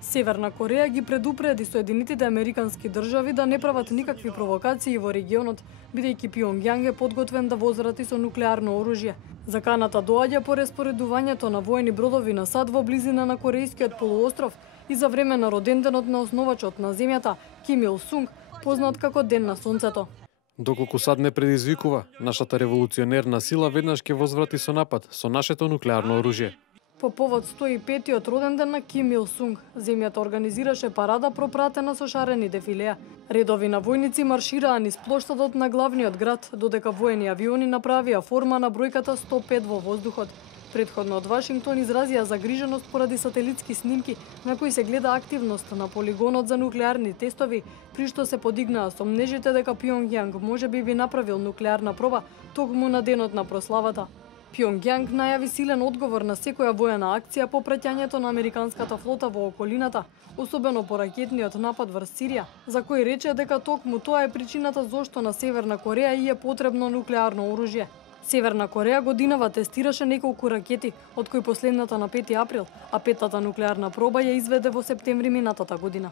Северна Кореја ги предупреди Соединетите американски држави да не прават никакви провокации во регионот, бидејќи Пјонгјанг е подготвен да возврати со нуклеарно оружје. Заканата доаѓа по распоредувањето на воени бродови на САД во близина на Корејскиот полуостров и за време на роденденот на основачот на земјата Ким Ил Сунг, познат како Ден на сонцето. Доколку САД не предизвикува, нашата револуционерна сила веднаш ќе возврати со напад со нашето нуклеарно оружје. По повод 105-тиот роденден на Ким Ил Сунг, земјата организираше парада пропратена со шарени дефилеа. Редови на војници маршираа низ плоштадот на главниот град, додека воени авиони направија форма на бројката 105 во воздухот. Претходно од Вашингтон изразија загриженост поради сателитски снимки на кои се гледа активност на полигонот за нуклеарни тестови, при што се подигнаа сомнежите дека Пјонгјанг можеби би направил нуклеарна проба токму на денот на прославата. Пјонгјанг најави силен одговор на секоја воена акција по праќањето на американската флота во околината, особено по ракетниот напад врз Сирија, за кој рече дека токму тоа е причината зошто на Северна Кореја и е потребно нуклеарно оружје. Северна Кореја годинава тестираше неколку ракети, од кои последната на 5 април, а петтата нуклеарна проба ја изведе во септември минатата година.